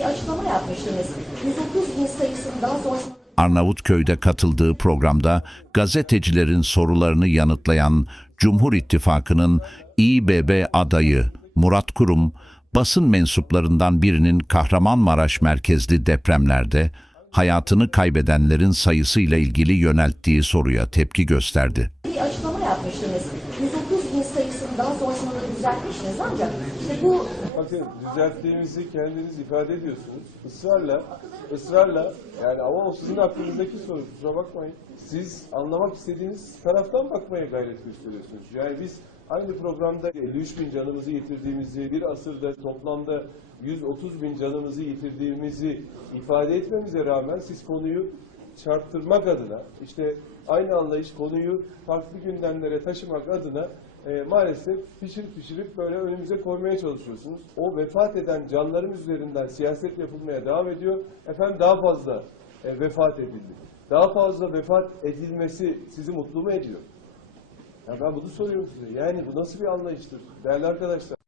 bir açıklama yapmıştınız. 130 bin sayısının daha Arnavutköy'de katıldığı programda gazetecilerin sorularını yanıtlayan Cumhur İttifakı'nın İBB adayı Murat Kurum, basın mensuplarından birinin Kahramanmaraş merkezli depremlerde hayatını kaybedenlerin sayısıyla ilgili yönelttiği soruya tepki gösterdi. Yapmıştınız. 130 bin sayısının daha sonrasında da düzeltmiştiniz ancak işte bu Bakın düzelttiğimizi kendiniz ifade ediyorsunuz. Israrla, ısrarla yani ama o sizin aklınızdaki soru kusura bakmayın. Siz anlamak istediğiniz taraftan bakmaya gayret gösteriyorsunuz. Yani biz aynı programda 53 bin canımızı yitirdiğimizi, bir asırda toplamda 130 bin canımızı yitirdiğimizi ifade etmemize rağmen siz konuyu çarptırmak adına, işte aynı anlayış konuyu farklı gündemlere taşımak adına e, maalesef pişirip pişirip böyle önümüze koymaya çalışıyorsunuz. O vefat eden canların üzerinden siyaset yapılmaya devam ediyor. Efendim daha fazla e, vefat edildi. Daha fazla vefat edilmesi sizi mutlu mu ediyor? Ya ben bunu soruyorum size. Yani bu nasıl bir anlayıştır değerli arkadaşlar?